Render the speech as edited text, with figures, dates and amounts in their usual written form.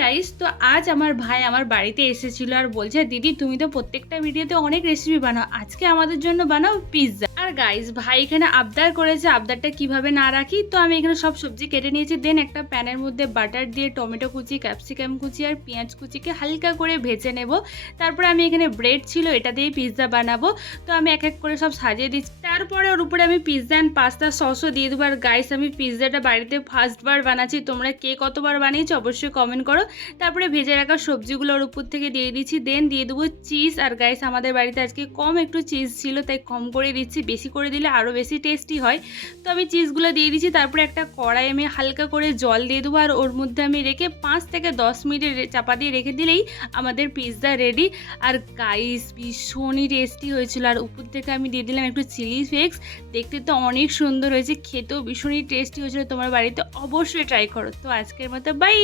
Guys, তো আজ আমার ভাই আমার বাড়িতে এসেছিল আর বলছে, দিদি তুমি তো প্রত্যেকটা ভিডিওতে অনেক রেসিপি বানাও, আজকে আমাদের জন্য বানাও পিৎজা। আর গাইস, ভাই এখানে আবদার করেছে, আবদারটা কিভাবে না রাখি। তো আমি এখানে সব সবজি কেটে নিয়েছি, দেন একটা প্যানের মধ্যে বাটার দিয়ে টমেটো কুচি, ক্যাপসিকাম কুচি আর পেঁয়াজ কুচিকে হালকা করে ভেজে নেব। তারপরে আমি এখানে ব্রেড ছিল, এটা দিয়ে পিৎজা বানাবো। তো আমি এক এক করে সব সাজিয়ে দিচ্ছি, তারপরে ওর উপরে আমি পিৎজা অ্যান্ড পাস্তা সসও দিয়ে দেবো। আর গাইস, আমি পিৎজাটা বাড়িতে ফার্স্টবার বানাচ্ছি, তোমরা কে কতবার বানিয়েছো অবশ্যই কমেন্ট করো। তারপরে ভেজে রাখা সবজিগুলো ওর উপর থেকে দিয়ে দিচ্ছি, দেন দিয়ে দেবো চিজ। আর গাইস, আমাদের বাড়িতে আজকে কম একটু চিজ ছিল, তাই কম করে দিচ্ছি, বেশি করে দিলে আরও বেশি টেস্টি হয়। তো আমি চিজগুলো দিয়ে দিচ্ছি, তারপরে একটা কড়াই আমি হালকা করে জল দিয়ে দেবো, আর ওর মধ্যে আমি রেখে 5 থেকে 10 মিনিট চাপা দিয়ে রেখে দিলেই আমাদের পিৎজা রেডি। আর গাইস, ভীষণই টেস্টি হয়েছিল। আর উপর থেকে আমি দিয়ে দিলাম একটু চিলি ফ্লেক্স, দেখতে তো অনেক সুন্দর হয়েছে, খেতেও ভীষণই টেস্টি হয়েছিল। তোমার বাড়িতে অবশ্যই ট্রাই করো। তো আজকের মতো বাই।